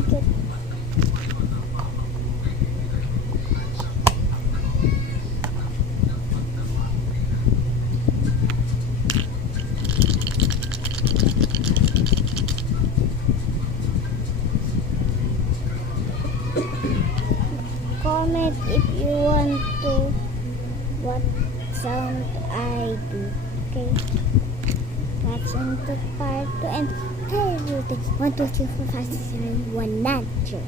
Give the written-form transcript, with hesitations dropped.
make it. Comment if you want to what sound I do. Okay. That's into part 2 and hey everything. 1, 2, 3, 4, 5, 6, 7, 1, 9, 2.